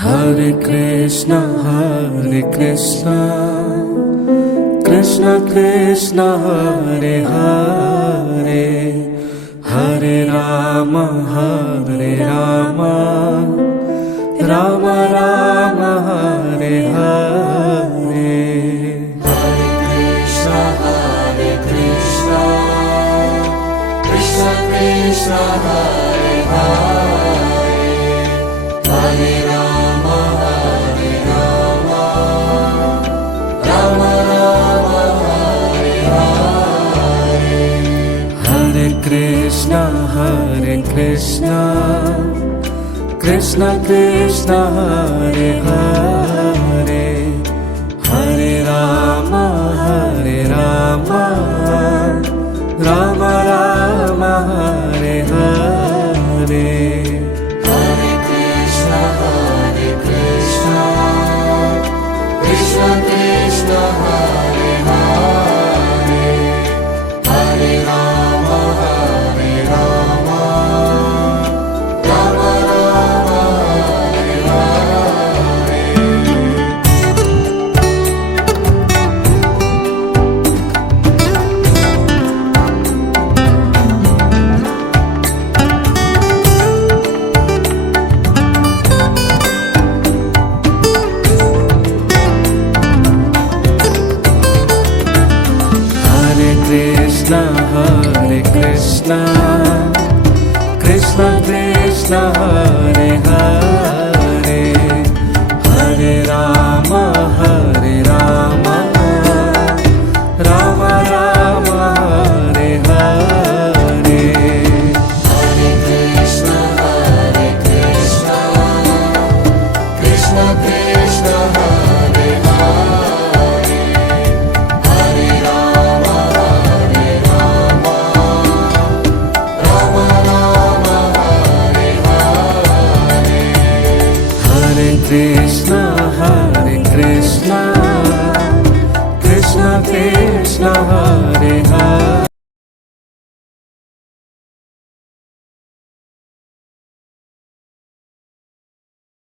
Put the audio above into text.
Hare Krishna, Krishna Krishna, Hare Hare, Hare Rama, Rama Rama, Hare Hare. Hare Krishna, Krishna Krishna, Hare Hare, Hare Rama, Rama Rama, Hare Hare. Hare Krishna, Krishna Krishna, Hare Hare, Hare Rama, Rama Rama, Hare Hare. Hare Krishna, Krishna Krishna, Hare Hare, Hare Rama, Rama Rama, Hare Hare. Hare Krishna, Krishna Krishna, Hare Hare, Hare Rama, Rama Rama, Hare Hare. Hare Krishna, Krishna Krishna, Hare Hare, Hare Rama, Rama Rama, Hare Hare. Hare Krishna,